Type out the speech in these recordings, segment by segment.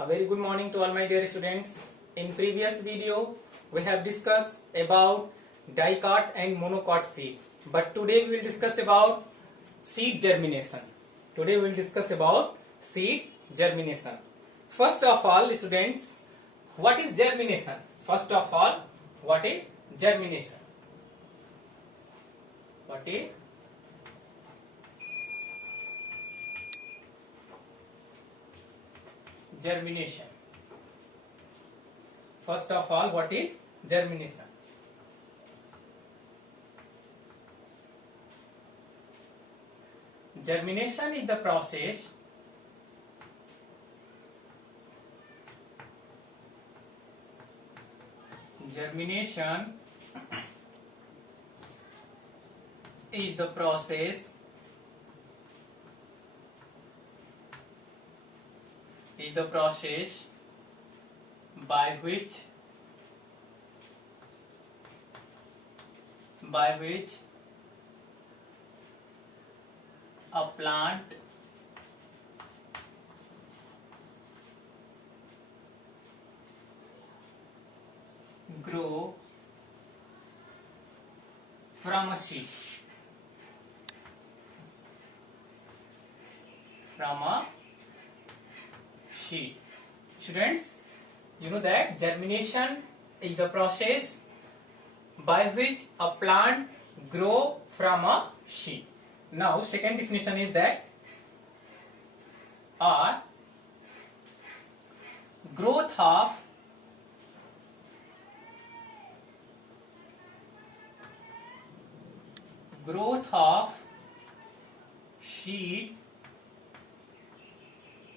A very good morning to all my dear students. In previous video, we have discussed about dicot and monocot seed. But today we will discuss about seed germination. Today we will discuss about seed germination. First of all, students, what is germination? First of all, what is germination? What is germination? First of all, what is germination? Germination is the process germination is the process by which a plant grow from a seed. Students, you know that germination is the process by which a plant grow from a seed. Now, second definition is that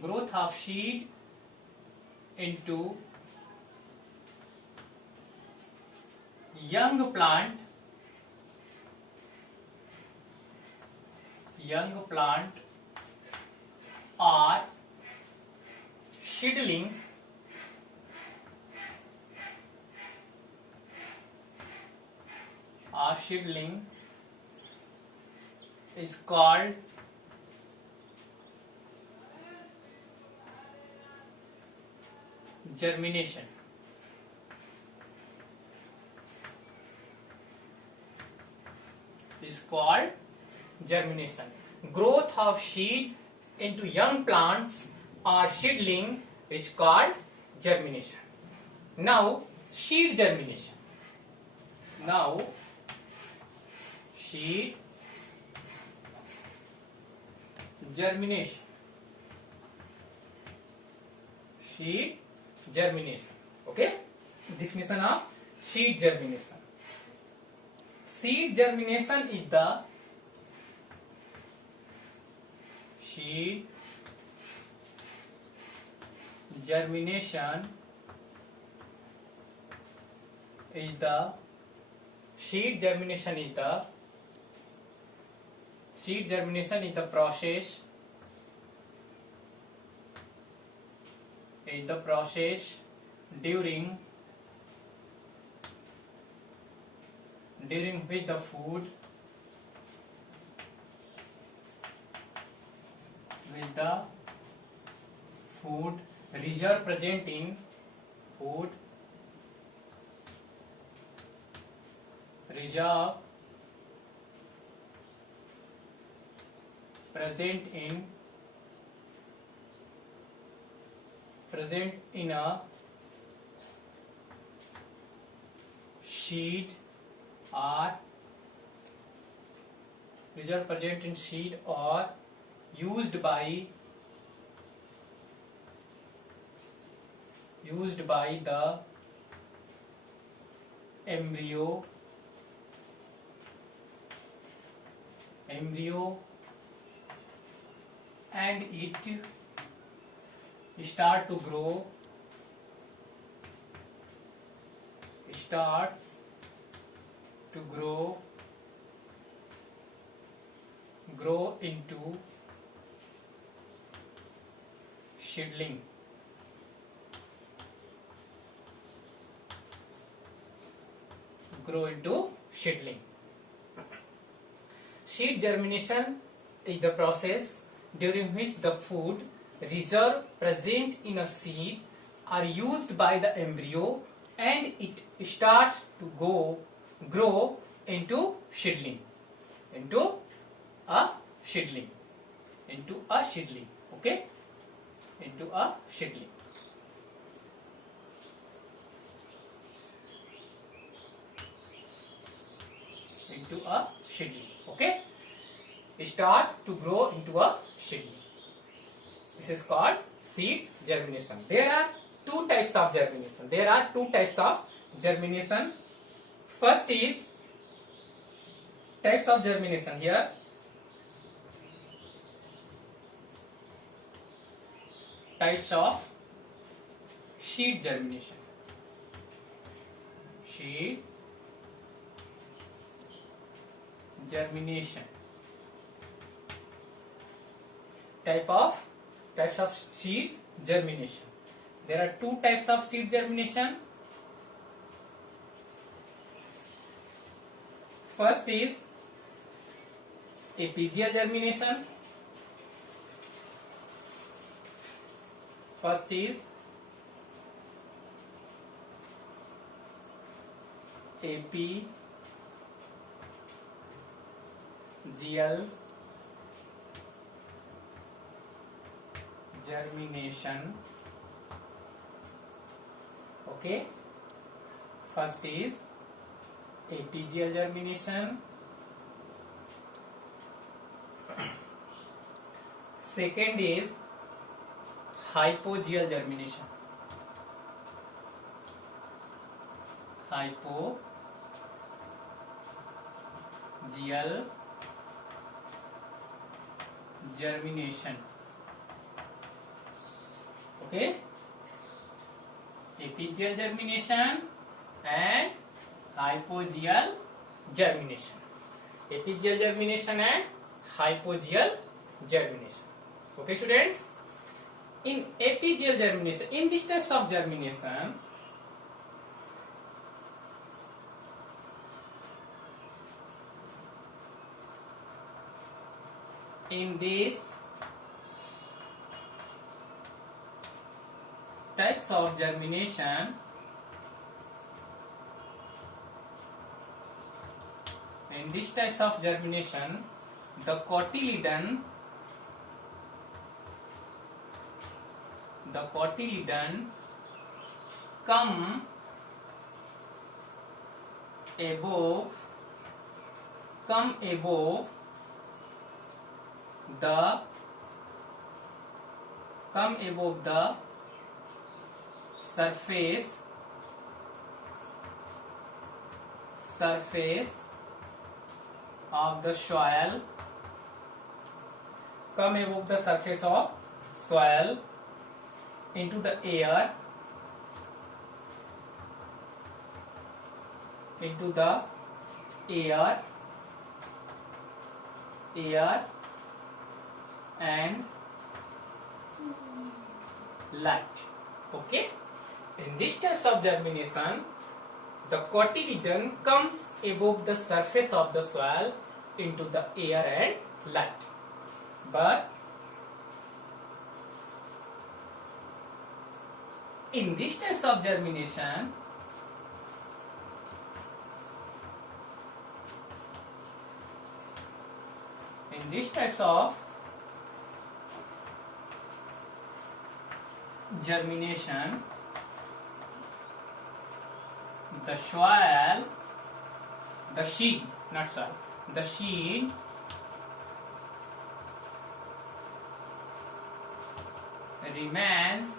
growth of seed into young plant or seedling is called germination. Growth of seed into young plants or seedling is called germination. Now, seed germination. Seed germination. Okay? Definition of seed germination. Seed germination is the seed germination is the process during which the food reserve present in a seed or used by the embryo and it starts to grow into seedling. Seed germination is the process during which the food reserve present in a seed are used by the embryo and it starts to grow into seedling, into a seedling, okay, into a seedling. Into a seedling, okay, start to grow into a seedling. This is called seed germination. There are two types of germination. First is types of germination. Here types of seed germination. Seed germination. Types of seed germination. There are two types of seed germination. First is apical germination. First is apical germination. Okay, first is apical germination. Second is hypogeal germination. Hypogeal germination. Okay, apical germination and hypogeal germination. Apical germination and hypogeal germination. Okay, students. In apical germination, in these types of germination, in these types of germination, the cotyledon come above the surface of the soil, into the air, and light. Okay, in these types of germination, the cotyledon comes above the surface of the soil into the air and light. But in these types of germination, the seed remains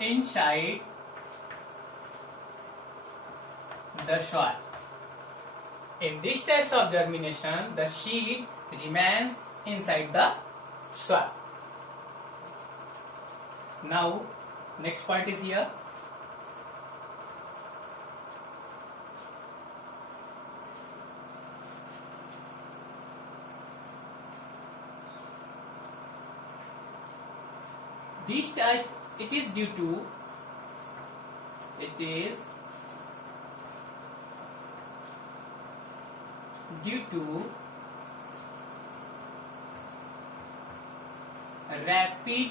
inside the soil. In these types of germination, the seed remains inside the soil. Now, next point is here. These types, it is due to rapid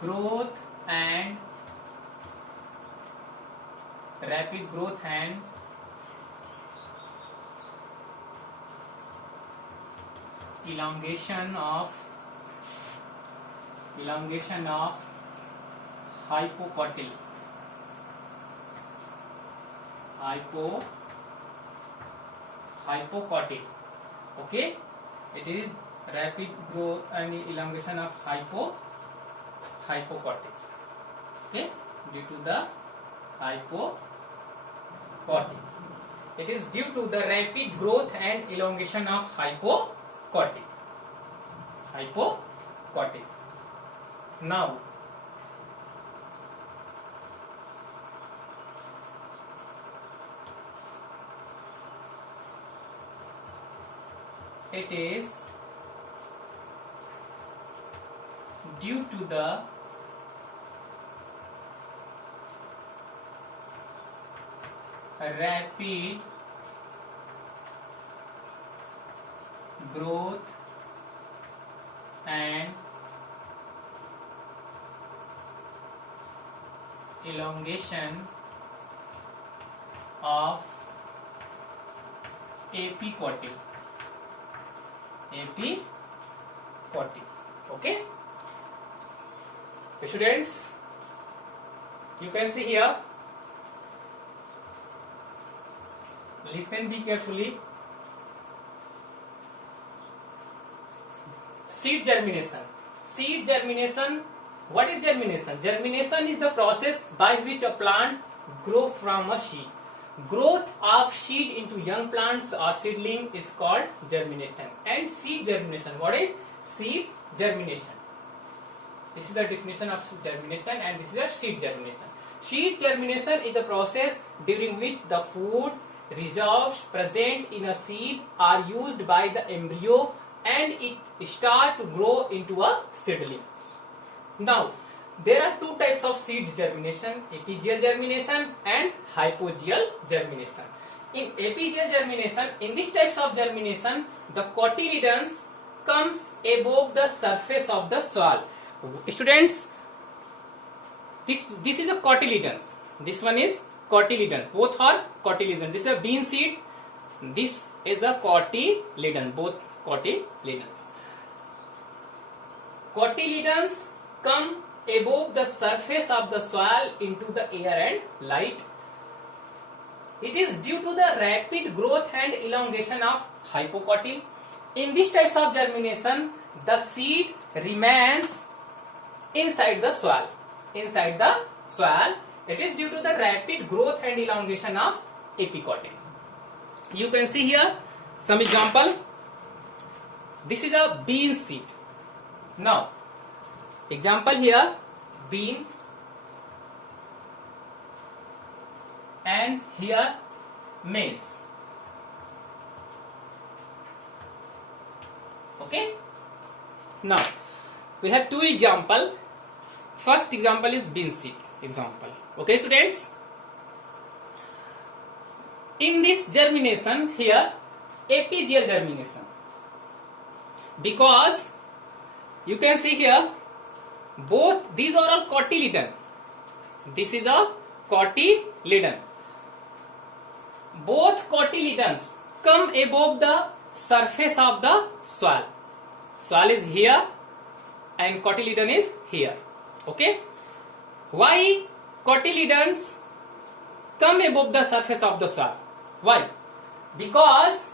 growth and elongation of hypocotyl. Okay, it is rapid growth and elongation of hypocotyl. Okay, due to the hypocotyl. It is due to the rapid growth and elongation of hypocotyl. Now, it is due to the rapid growth and elongation of apicotyl. Okay, students, you can see here. Listen, be carefully. Seed germination. What is germination? Germination is the process by which a plant grows from a seed. Growth of seed into young plants or seedling is called germination. And seed germination. What is seed germination? This is the definition of germination, and this is a seed germination. Seed germination is the process during which the food reserves present in a seed are used by the embryo and it start to grow into a seedling. Now, there are two types of seed germination: epigeal germination and hypogeal germination. In epigeal germination, in these types of germination, the cotyledons comes above the surface of the soil. Students, this is a cotyledons. This one is cotyledon. Both are cotyledon. This is a bean seed. This is a cotyledon. Both cotyledons. Cotyledons come above the surface of the soil into the air and light. It is due to the rapid growth and elongation of hypocotyl. In these types of germination, the seed remains inside the soil. It is due to the rapid growth and elongation of apicotyl. You can see here some example. This is a bean seed. Now, example here, bean, and here maize. Okay. Now, we have two example. First example is bean seed example. Okay, students. In this germination here, apigeal germination, because you can see here both these are all cotyledon. This is a cotyledon. Both cotyledons come above the surface of the soil. Soil is here and cotyledon is here. Okay. Why cotyledons come above the surface of the soil? Why? Because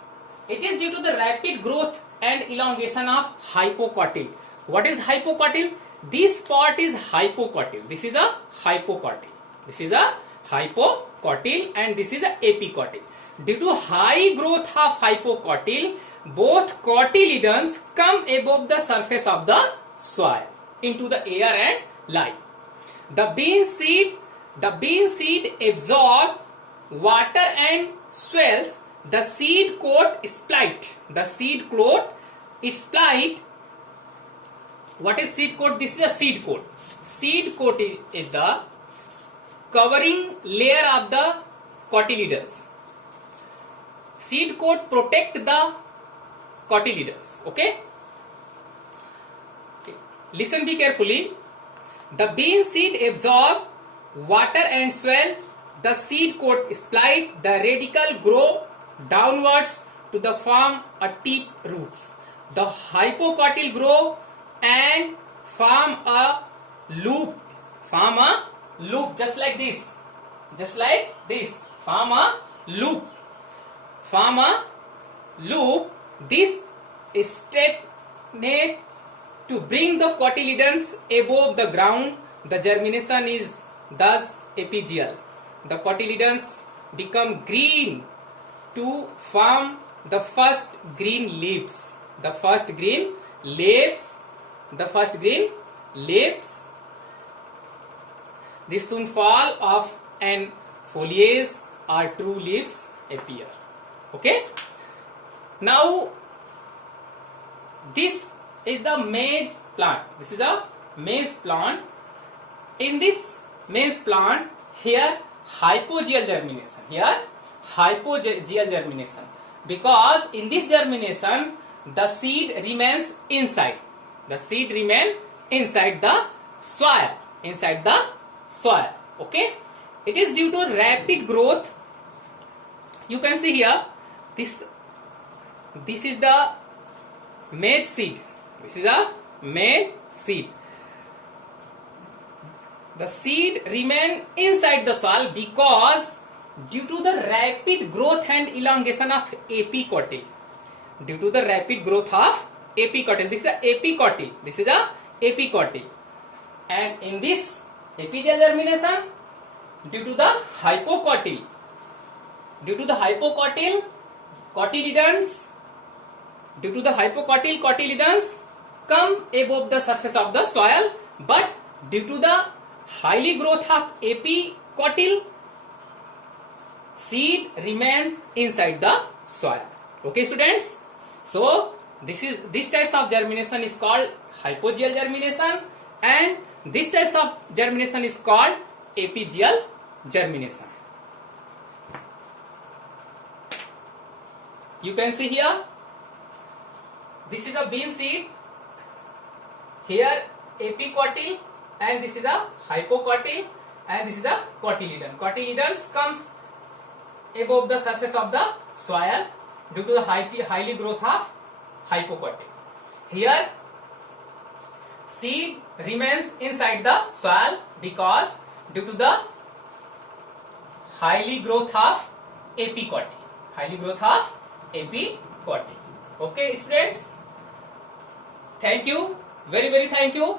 it is due to the rapid growth and elongation of hypocotyl. What is hypocotyl? This part is hypocotyl. This is a hypocotyl. This is a hypocotyl and this is a apicotyl. Due to high growth of hypocotyl, both cotyledons come above the surface of the soil into the air and light. The bean seed absorb water and swells. The seed coat split. What is seed coat? This is a seed coat. Seed coat is the covering layer of the cotyledons. seed coat protect the cotyledons. Okay? Listen be carefully. The bean seed absorb water and swell. The seed coat split. The radicle grow downwards to the form a tip roots. The hypocotyl grow and form a loop. Form a loop just like this. Just like this. Form a loop. Form a loop. This stagnates to bring the cotyledons above the ground. The germination is thus apigeal. The cotyledons become green to form the first green leaves. The first green leaves. The first green leaves. The soon fall of an foliage or true leaves appear. Okay. Now this is the maize plant. This is a maize plant. In this maize plant, here hypogeal germination. Here hypogeal germination. Because in this germination, the seed remains inside. The seed remains inside the soil. Inside the soil. Okay. It is due to rapid growth. You can see here. This is the maize seed. This is a maize seed. The seed remain inside the soil because due to the rapid growth and elongation of apicotyl. Due to the rapid growth of apicotyl. This is a apicotyl. This is a apicotyl. And in this apigeal germination, due to the hypocotyl. Due to the hypocotyl cotyledons. Due to the hypocotyl cotyledons come above the surface of the soil, but due to the highly growth of apicotyl, seed remains inside the soil. Okay, students. So this types of germination is called hypogeal germination, and this types of germination is called apigeal germination. You can see here. This is a bean seed. Here apicotyl, and this is a hypocotyl, and this is a cotyledon. Cotyledons comes above the surface of the soil due to the highly growth of hypocotyl. Here seed remains inside the soil because due to the highly growth of apicotyl. Highly growth of apicotyl. Okay, students. Thank you. Very thank you.